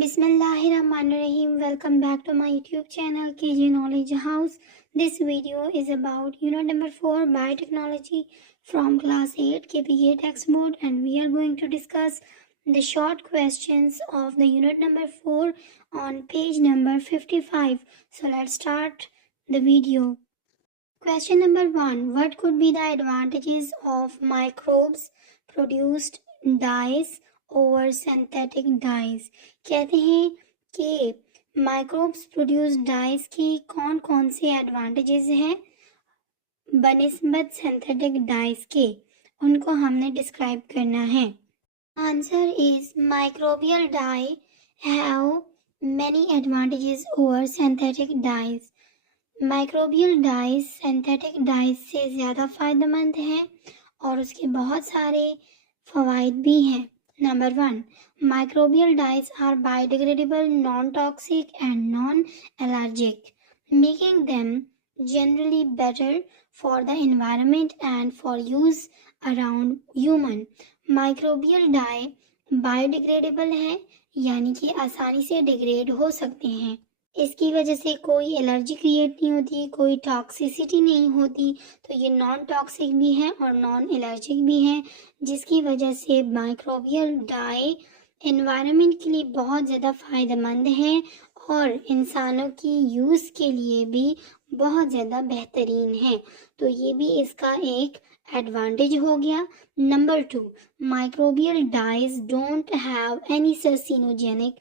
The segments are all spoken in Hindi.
Bismillahirrahmanirrahim. Welcome back to my YouTube channel KG Knowledge House. This video is about unit number 4 biotechnology from class 8 KPA textbook, and we are going to discuss the short questions of the unit number 4 on page number 55. So let's start the video. Question number 1. What could be the advantages of microbes produced dyes over synthetic dyes? कहते हैं कि माइक्रोब्स प्रोड्यूस डाइज के कौन कौन से एडवांटेजेस हैं बनिस्बत सिंथेटिक डाइज के, उनको हमने डिस्क्राइब करना है। Answer is microbial dye have many advantages over synthetic dyes. Microbial dyes synthetic dyes से ज़्यादा फ़ायदेमंद हैं और उसके बहुत सारे फ़वाइद भी हैं। Number 1, microbial dyes are biodegradable, non toxic and non allergic, making them generally better for the environment and for use around human. Microbial dye biodegradable है, यानी कि आसानी से डिग्रेड हो सकते हैं। इसकी वजह से कोई एलर्जी क्रिएट नहीं होती, कोई टॉक्सिसिटी नहीं होती, तो ये नॉन टॉक्सिक भी हैं और नॉन एलर्जिक भी हैं, जिसकी वजह से माइक्रोबियल डाई एनवायरनमेंट के लिए बहुत ज़्यादा फ़ायदेमंद हैं और इंसानों की यूज़ के लिए भी बहुत ज़्यादा बेहतरीन है। तो ये भी इसका एक एडवांटेज हो गया। Number 2, microbial dyes don't have any carcinogenic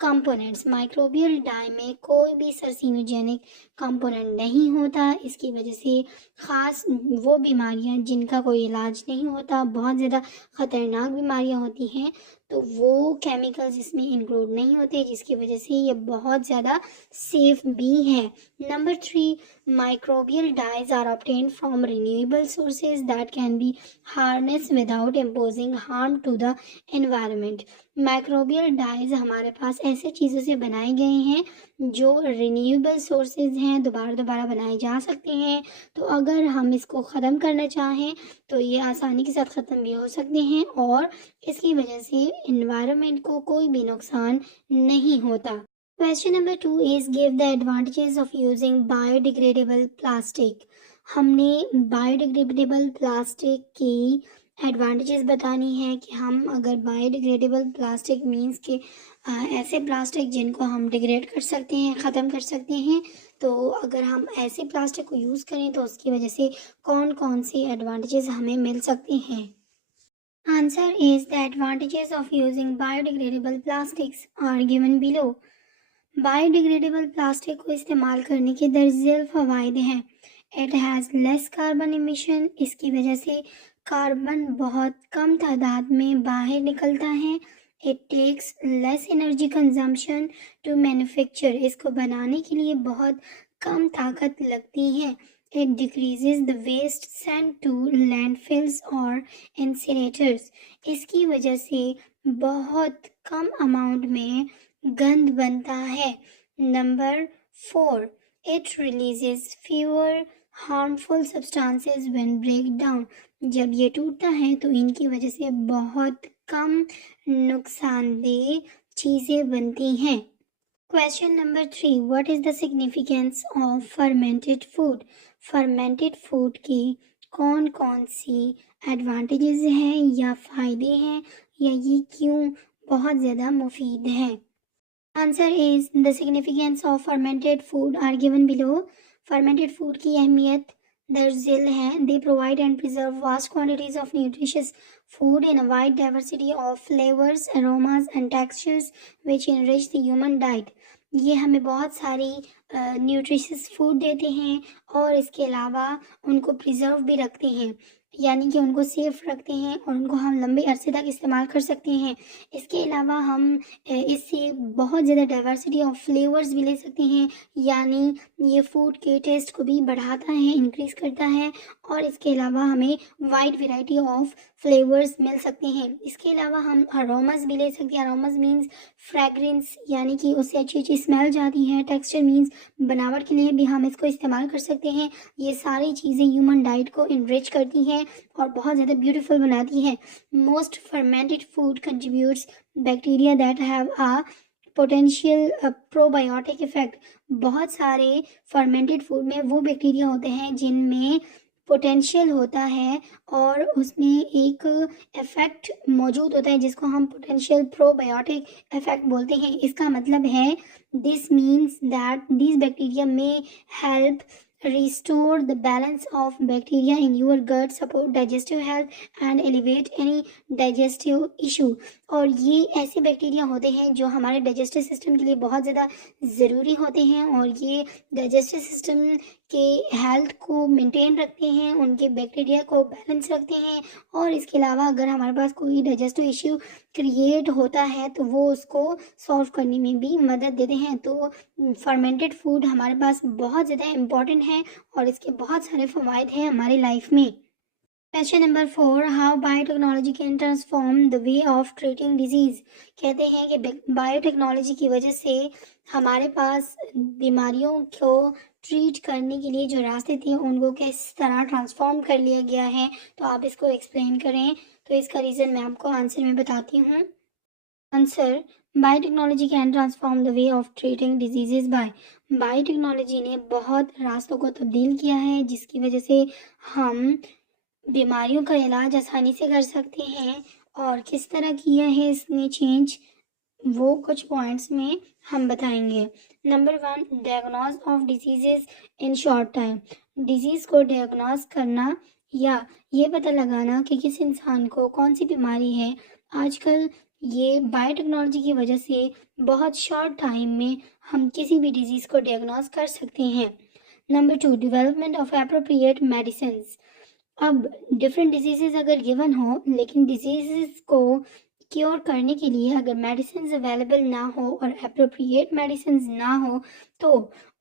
components. Microbial dye में कोई भी कार्सिनोजेनिक कंपोनेंट नहीं होता। इसकी वजह से ख़ास वो बीमारियां जिनका कोई इलाज नहीं होता, बहुत ज़्यादा ख़तरनाक बीमारियां होती हैं, तो वो केमिकल्स इसमें इंक्लूड नहीं होते, जिसकी वजह से ये बहुत ज़्यादा सेफ भी है। Number 3, microbial dyes are obtained from renewable sources that can be harness without imposing harm to the environment. Microbial dyes हमारे पास ऐसे चीज़ों से बनाए गए हैं जो रिन्यूएबल सोर्सेज हैं, दोबारा बनाए जा सकते हैं। तो अगर हम इसको ख़त्म करना चाहें तो ये आसानी के साथ ख़त्म भी हो सकते हैं और इसकी वजह से एनवायरनमेंट को कोई भी नुकसान नहीं होता। Question number 2 is give the advantages of using biodegradable plastic. हमने बायोडिग्रेडेबल प्लास्टिक की एडवांटेजेस बतानी है कि हम अगर बायोडिग्रेडेबल प्लास्टिक मीन्स के ऐसे प्लास्टिक जिनको हम डिग्रेड कर सकते हैं, ख़त्म कर सकते हैं, तो अगर हम ऐसे प्लास्टिक को यूज़ करें तो उसकी वजह से कौन कौन से एडवांटेजेस हमें मिल सकते हैं। Answer is the advantages of using biodegradable plastics are given below. Biodegradable plastic को इस्तेमाल करने के दर्जन फ़वाइद हैं। It has less carbon emission, इसकी वजह से कार्बन बहुत कम तादाद में बाहर निकलता है। It takes less energy consumption to manufacture, इसको बनाने के लिए बहुत कम ताकत लगती है। It decreases the waste sent to landfills और इंसिनेटर्स, इसकी वजह से बहुत कम अमाउंट में गंद बनता है। Number 4, it releases fewer harmful substances when break down, जब ये टूटता है तो इनकी वजह से बहुत कम नुकसानदेह चीज़ें बनती हैं। Question number 3, what is the significance of fermented food. Fermented food की कौन कौन सी एडवांटेजेस हैं या फ़ायदे हैं या ये क्यों बहुत ज़्यादा मुफीद है। Answer is the significance of fermented food are given below. Fermented food की अहमियत दर्जिल है। They provide and preserve vast quantities of nutritious food in a wide diversity of flavours, aromas and textures which enrich the human diet. ये हमें बहुत सारी न्यूट्रिशियस फूड देते हैं और इसके अलावा उनको प्रिजर्व भी रखते हैं, यानी कि उनको सेफ रखते हैं और उनको हम लंबे अरसे तक इस्तेमाल कर सकते हैं। इसके अलावा हम इससे बहुत ज़्यादा डाइवर्सिटी ऑफ फ्लेवर्स भी ले सकते हैं, यानी ये फूड के टेस्ट को भी बढ़ाता है, इंक्रीज़ करता है और इसके अलावा हमें वाइड वैरायटी ऑफ फ्लेवर्स मिल सकते हैं। इसके अलावा हम अरोमास भी ले सकते हैं। अरोमास मीन्स फ्रेगरेंस, यानी कि उससे अच्छी अच्छी स्मेल जाती है। टेक्सचर मीन्स बनावट के लिए भी हम इसको इस्तेमाल कर सकते हैं। ये सारी चीज़ें ह्यूमन डाइट को इनरिच करती हैं और बहुत ज़्यादा ब्यूटीफुल बनाती हैं। Most fermented food contributes bacteria that have a potential probiotic effect. बहुत सारे फर्मेंटेड फूड में वो बैक्टीरिया होते हैं जिनमें पोटेंशियल होता है और उसमें एक इफेक्ट मौजूद होता है जिसको हम पोटेंशियल प्रोबायोटिक इफेक्ट बोलते हैं। इसका मतलब है this means that this bacteria में help restore the balance of bacteria in your gut, support digestive health and elevate any digestive issue। और ये ऐसे बैक्टीरिया होते हैं जो हमारे डाइजेस्टिव सिस्टम के लिए बहुत ज़्यादा ज़रूरी होते हैं और ये डाइजेस्टिव सिस्टम के हेल्थ को मेंटेन रखते हैं, उनके बैक्टीरिया को बैलेंस रखते हैं। और इसके अलावा अगर हमारे पास कोई डाइजेस्टिव इश्यू क्रिएट होता है तो वो उसको सॉल्व करने में भी मदद देते हैं। तो फर्मेंटेड फूड हमारे पास बहुत ज़्यादा इम्पॉर्टेंट है और इसके बहुत सारे फ़वाइद हैं हमारे लाइफ में। Question number 4, how biotechnology can transform the way of treating disease. कहते हैं कि बायोटेक्नोलॉजी की वजह से हमारे पास बीमारियों को ट्रीट करने के लिए जो रास्ते थे उनको किस तरह ट्रांसफॉर्म कर लिया गया है। तो आप इसको एक्सप्लेन करें। तो इसका रीज़न मैं आपको आंसर में बताती हूँ। Answer, biotechnology can transform the way of treating diseases by. Biotechnology ने बहुत रास्तों को तब्दील किया है जिसकी वजह से हम बीमारियों का इलाज आसानी से कर सकते हैं। और किस तरह किया है इसने चेंज, वो कुछ पॉइंट्स में हम बताएंगे। Number 1, diagnose of diseases in short time. Disease को डायग्नोज करना या ये पता लगाना कि किस इंसान को कौन सी बीमारी है, आजकल ये बायोटेक्नोलॉजी की वजह से बहुत शॉर्ट टाइम में हम किसी भी डिजीज़ को डायग्नोज कर सकते हैं। Number 2, development of appropriate medicines. अब डिफरेंट डिजीज़ेज अगर गिवन हो लेकिन डिजीज़ को क्योर करने के लिए अगर मेडिसिन अवेलेबल ना हो और एप्रोप्रिएट मेडिसिन ना हो तो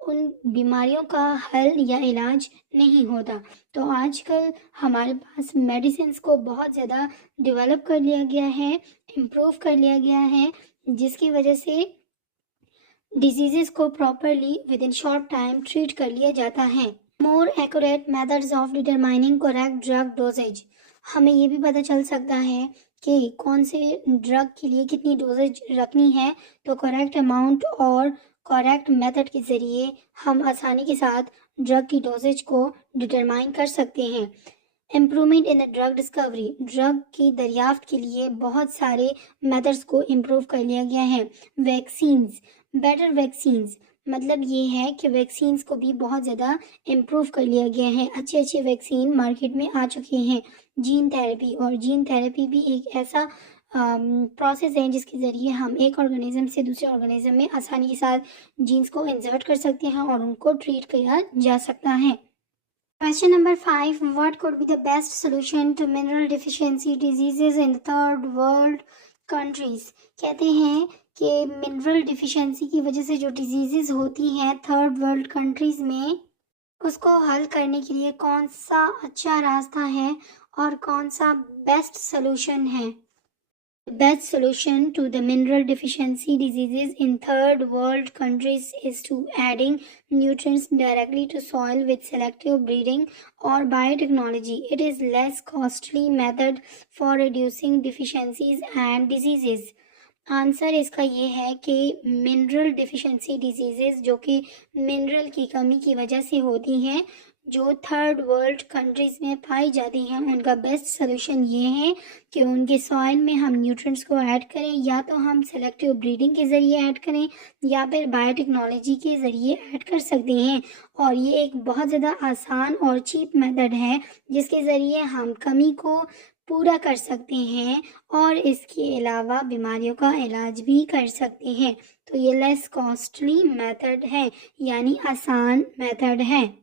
उन बीमारियों का हल या इलाज नहीं होता। तो आजकल हमारे पास मेडिसिन को बहुत ज़्यादा डेवलप कर लिया गया है, इम्प्रूव कर लिया गया है, जिसकी वजह से डिजीज़ेस को properly within short time treat कर लिया जाता है। More accurate methods of determining correct drug dosages. हमें ये भी पता चल सकता है कि कौन से ड्रग के लिए कितनी डोजेज रखनी है। तो करेक्ट अमाउंट और करेक्ट मेथड के ज़रिए हम आसानी के साथ ड्रग की डोजेज को डिटरमाइन कर सकते हैं। Improvement in the drug discovery. Drug की दरियाफ्त के लिए बहुत सारे मेथड्स को इम्प्रूव कर लिया गया है। वैक्सीन्स, बेटर वैक्सीन्स, मतलब ये है कि वैक्सीन्स को भी बहुत ज़्यादा इम्प्रूव कर लिया गया है। अच्छे अच्छे वैक्सीन मार्केट में आ चुके हैं। जीन थेरेपी, और जीन थेरेपी भी एक ऐसा प्रोसेस है जिसके ज़रिए हम एक ऑर्गेनिज्म से दूसरे ऑर्गेनिज्म में आसानी के साथ जीन्स को इंसर्ट कर सकते हैं और उनको ट्रीट किया जा सकता है। Question number 5, what could be the best solution to mineral deficiency diseases in the third world countries? कहते हैं कि मिनरल डिफिशिएंसी की वजह से जो डिजीज़ेस होती हैं थर्ड वर्ल्ड कंट्रीज़ में, उसको हल करने के लिए कौन सा अच्छा रास्ता है और कौन सा बेस्ट सोल्यूशन है। The best solution to the mineral deficiency diseases in third world countries is to adding nutrients directly to soil with selective breeding or biotechnology. It is less costly method for reducing deficiencies and diseases. Answer इसका ये है कि मिनरल डिफिशिएंसी डिजीज़ेज़ जो कि मिनरल की कमी की वजह से होती हैं, जो थर्ड वर्ल्ड कंट्रीज़ में पाई जाती हैं, उनका बेस्ट सोल्यूशन ये है कि उनके सॉइल में हम न्यूट्रिएंट्स को ऐड करें, या तो हम सेलेक्टिव ब्रीडिंग के ज़रिए ऐड करें या फिर बायोटेक्नोलॉजी के ज़रिए ऐड कर सकते हैं। और ये एक बहुत ज़्यादा आसान और चीप मेथड है जिसके ज़रिए हम कमी को पूरा कर सकते हैं और इसके अलावा बीमारियों का इलाज भी कर सकते हैं। तो ये लेस कॉस्टली मेथड है, यानी आसान मेथड है।